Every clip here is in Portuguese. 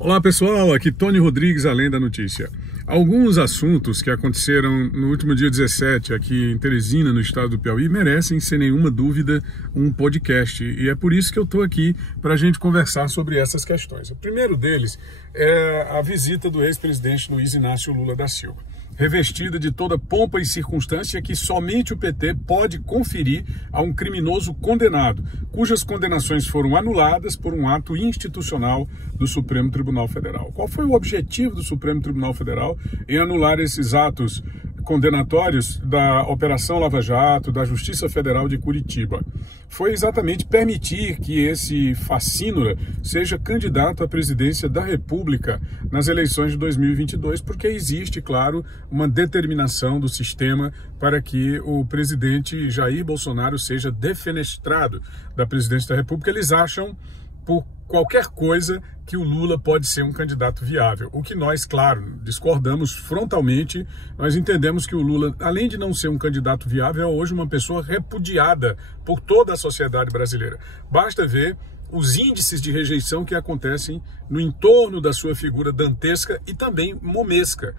Olá pessoal, aqui Tony Rodrigues, Além da Notícia. Alguns assuntos que aconteceram no último dia 17 aqui em Teresina, no estado do Piauí, merecem, sem nenhuma dúvida, um podcast. E é por isso que eu estou aqui para a gente conversar sobre essas questões. O primeiro deles é a visita do ex-presidente Luiz Inácio Lula da Silva, revestida de toda pompa e circunstância que somente o PT pode conferir a um criminoso condenado, cujas condenações foram anuladas por um ato institucional do Supremo Tribunal Federal. Qual foi o objetivo do Supremo Tribunal Federal em anular esses atos condenatórios da Operação Lava Jato, da Justiça Federal de Curitiba? Foi exatamente permitir que esse facínora seja candidato à presidência da República nas eleições de 2022, porque existe, claro, uma determinação do sistema para que o presidente Jair Bolsonaro seja defenestrado da presidência da República. Eles acham, por qualquer coisa, que o Lula pode ser um candidato viável. O que nós, claro, discordamos frontalmente. Nós entendemos que o Lula, além de não ser um candidato viável, é hoje uma pessoa repudiada por toda a sociedade brasileira. Basta ver os índices de rejeição que acontecem no entorno da sua figura dantesca e também momesca.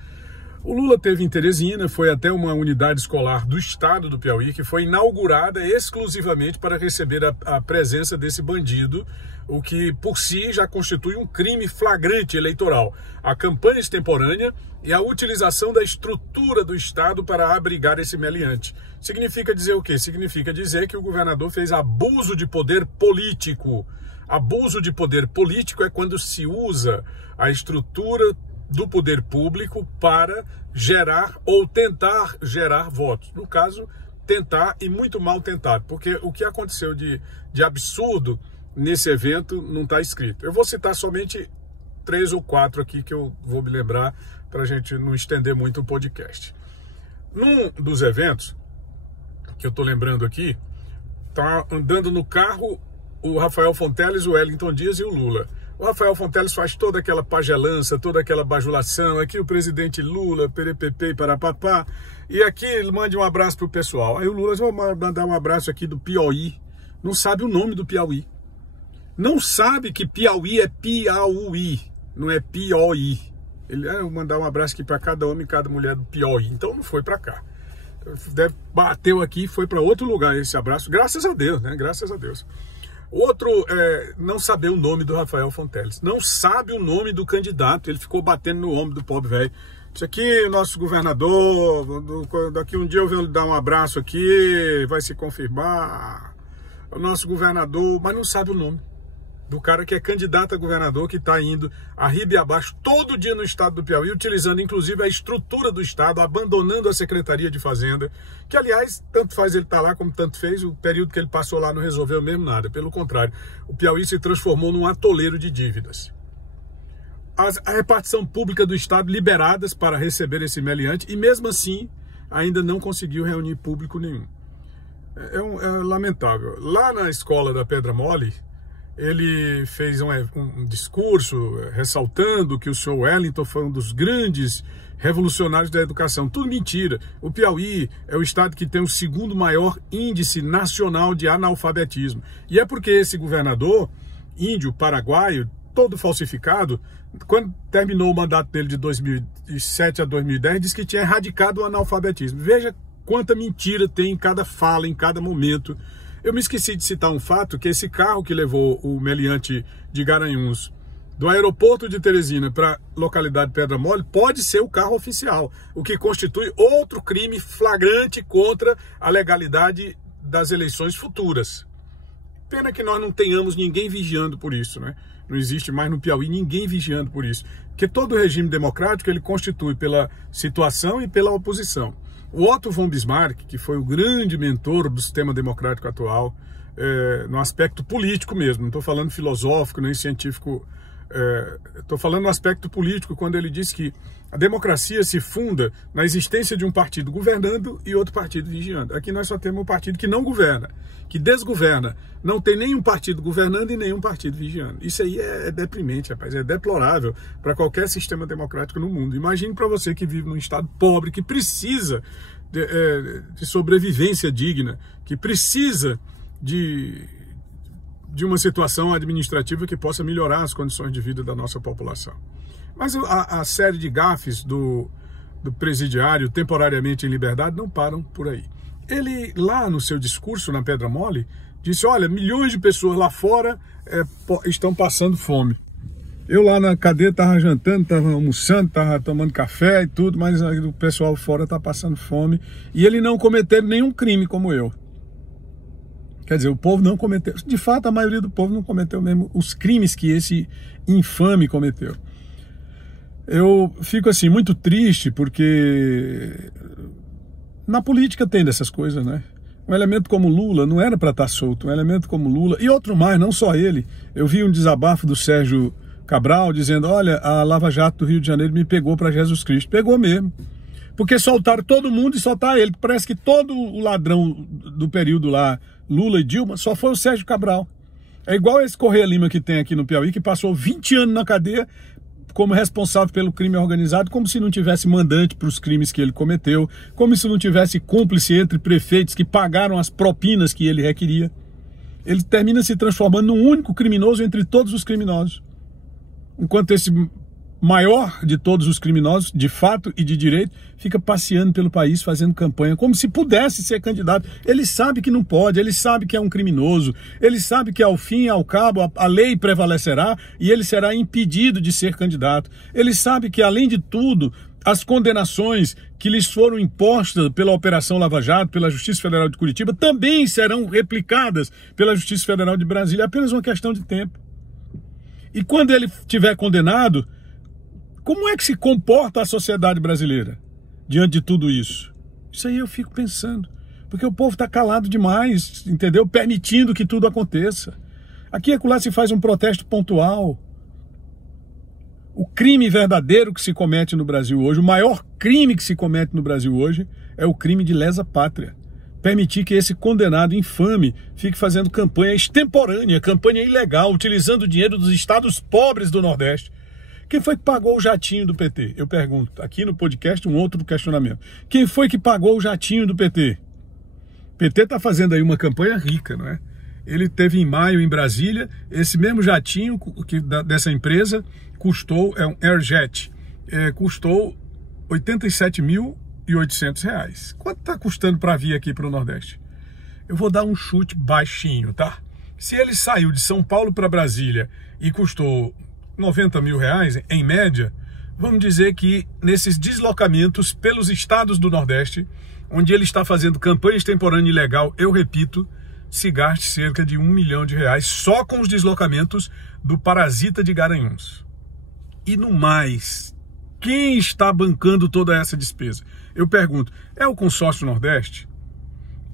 O Lula teve em Teresina, foi até uma unidade escolar do estado do Piauí, que foi inaugurada exclusivamente para receber a presença desse bandido, o que por si já constitui um crime flagrante eleitoral. A campanha extemporânea e a utilização da estrutura do estado para abrigar esse meliante. Significa dizer o quê? Significa dizer que o governador fez abuso de poder político. Abuso de poder político é quando se usa a estrutura do poder público para gerar ou tentar gerar votos. No caso, tentar e muito mal tentado, porque o que aconteceu de absurdo nesse evento não está escrito. Eu vou citar somente 3 ou 4 aqui que eu vou me lembrar para a gente não estender muito o podcast. Num dos eventos que eu estou lembrando aqui, tá andando no carro o Rafael Fonteles, o Wellington Dias e o Lula. O Rafael Fonteles faz toda aquela pagelança, toda aquela bajulação. Aqui o presidente Lula, perepepe, parapapá. E aqui ele manda um abraço pro pessoal. Aí o Lula vai mandar um abraço aqui do Piauí. Não sabe o nome do Piauí. Não sabe que Piauí é Piauí, não é Piauí. Ele vai mandar um abraço aqui para cada homem e cada mulher do Piauí. Então não foi para cá. Bateu aqui e foi para outro lugar esse abraço. Graças a Deus, né? Graças a Deus. Outro, não saber o nome do Rafael Fonteles. Não sabe o nome do candidato. Ele ficou batendo no ombro do pobre velho. Isso aqui, nosso governador, daqui um dia eu vou lhe dar um abraço aqui, vai se confirmar. O nosso governador, mas não sabe o nome do cara que é candidato a governador, que está indo a riba e abaixo todo dia no estado do Piauí, utilizando inclusive a estrutura do estado, abandonando a Secretaria de Fazenda, que aliás, tanto faz ele estar lá como tanto fez, o período que ele passou lá não resolveu mesmo nada, pelo contrário, o Piauí se transformou num atoleiro de dívidas. A repartição pública do estado liberadas para receber esse meliante e mesmo assim ainda não conseguiu reunir público nenhum. É lamentável. Lá na escola da Pedra Mole, ele fez um discurso ressaltando que o senhor Wellington foi um dos grandes revolucionários da educação. Tudo mentira. O Piauí é o estado que tem o segundo maior índice nacional de analfabetismo. E é porque esse governador, índio, paraguaio, todo falsificado, quando terminou o mandato dele de 2007 a 2010, disse que tinha erradicado o analfabetismo. Veja quanta mentira tem em cada fala, em cada momento. Eu me esqueci de citar um fato, que esse carro que levou o meliante de Garanhuns do aeroporto de Teresina para a localidade Pedra Mole pode ser o carro oficial, o que constitui outro crime flagrante contra a legalidade das eleições futuras. Pena que nós não tenhamos ninguém vigiando por isso, né? Não existe mais no Piauí ninguém vigiando por isso, porque todo regime democrático ele constitui pela situação e pela oposição. O Otto von Bismarck, que foi o grande mentor do sistema democrático atual, no aspecto político mesmo, não estou falando filosófico nem científico, estou falando no aspecto político, quando ele disse que a democracia se funda na existência de um partido governando e outro partido vigiando. Aqui nós só temos um partido que não governa, que desgoverna. Não tem nenhum partido governando e nenhum partido vigiando. Isso aí é deprimente, rapaz, é deplorável para qualquer sistema democrático no mundo. Imagine para você que vive num estado pobre, que precisa de sobrevivência digna, que precisa de de uma situação administrativa que possa melhorar as condições de vida da nossa população. Mas a série de gafes do presidiário temporariamente em liberdade não param por aí. Ele, lá no seu discurso na Pedra Mole, disse, olha, milhões de pessoas lá fora estão passando fome. Eu lá na cadeia estava jantando, estava almoçando, estava tomando café e tudo, mas o pessoal fora está passando fome. E ele não cometeu nenhum crime como eu. Quer dizer, o povo não cometeu. De fato, a maioria do povo não cometeu mesmo os crimes que esse infame cometeu. Eu fico assim muito triste porque na política tem dessas coisas, né? Um elemento como Lula não era para estar solto. Um elemento como Lula e outro mais, não só ele. Eu vi um desabafo do Sérgio Cabral dizendo, olha, a Lava Jato do Rio de Janeiro me pegou para Jesus Cristo. Pegou mesmo. Porque soltaram todo mundo e soltaram ele. Parece que todo o ladrão do período lá, Lula e Dilma, só foi o Sérgio Cabral. É igual esse Correia Lima que tem aqui no Piauí, que passou 20 anos na cadeia como responsável pelo crime organizado, como se não tivesse mandante para os crimes que ele cometeu, como se não tivesse cúmplice entre prefeitos que pagaram as propinas que ele requeria. Ele termina se transformando num único criminoso entre todos os criminosos. Enquanto esse maior de todos os criminosos, de fato e de direito, fica passeando pelo país fazendo campanha, como se pudesse ser candidato. Ele sabe que não pode, ele sabe que é um criminoso, ele sabe que ao fim e ao cabo a lei prevalecerá e ele será impedido de ser candidato. Ele sabe que, além de tudo, as condenações que lhes foram impostas pela Operação Lava Jato, pela Justiça Federal de Curitiba, também serão replicadas pela Justiça Federal de Brasília. É apenas uma questão de tempo. E quando ele tiver condenado, como é que se comporta a sociedade brasileira diante de tudo isso? Isso aí eu fico pensando. Porque o povo está calado demais, entendeu? Permitindo que tudo aconteça. Aqui e acolá se faz um protesto pontual. O crime verdadeiro que se comete no Brasil hoje, o maior crime que se comete no Brasil hoje, é o crime de lesa pátria. Permitir que esse condenado infame fique fazendo campanha extemporânea, campanha ilegal, utilizando o dinheiro dos estados pobres do Nordeste. Quem foi que pagou o jatinho do PT? Eu pergunto, aqui no podcast, um outro questionamento. Quem foi que pagou o jatinho do PT? O PT está fazendo aí uma campanha rica, não é? Ele teve em maio em Brasília, esse mesmo jatinho dessa empresa custou, é um Airjet, custou R$ 87.800. Quanto está custando para vir aqui para o Nordeste? Eu vou dar um chute baixinho, tá? Se ele saiu de São Paulo para Brasília e custou R$90 mil, em média, vamos dizer que nesses deslocamentos pelos estados do Nordeste, onde ele está fazendo campanha extemporânea ilegal, eu repito, se gaste cerca de R$1 milhão só com os deslocamentos do parasita de Garanhuns. E no mais, quem está bancando toda essa despesa? Eu pergunto, é o Consórcio Nordeste?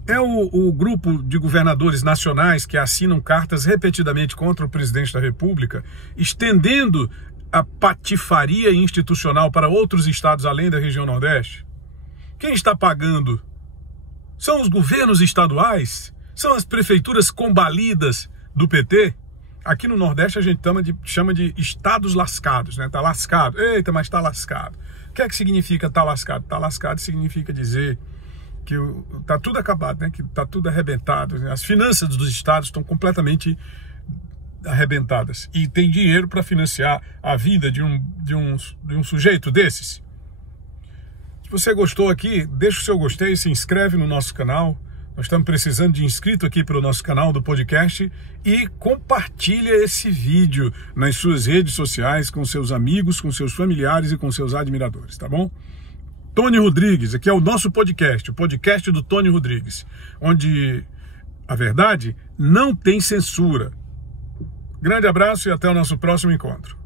É o grupo de governadores nacionais que assinam cartas repetidamente contra o presidente da República, estendendo a patifaria institucional para outros estados além da região Nordeste? Quem está pagando? São os governos estaduais? São as prefeituras combalidas do PT? Aqui no Nordeste a gente chama de estados lascados, né? Tá lascado. Eita, mas tá lascado. O que é que significa tá lascado? Tá lascado significa dizer que está tudo acabado, né? Que está tudo arrebentado. As finanças dos estados estão completamente arrebentadas. E tem dinheiro para financiar a vida de um sujeito desses? Se você gostou aqui, deixa o seu gostei, se inscreve no nosso canal. Nós estamos precisando de inscrito aqui para o nosso canal do podcast. E compartilha esse vídeo nas suas redes sociais com seus amigos, com seus familiares e com seus admiradores, tá bom? Tony Rodrigues, aqui é o nosso podcast, o podcast do Tony Rodrigues, onde a verdade não tem censura. Grande abraço e até o nosso próximo encontro.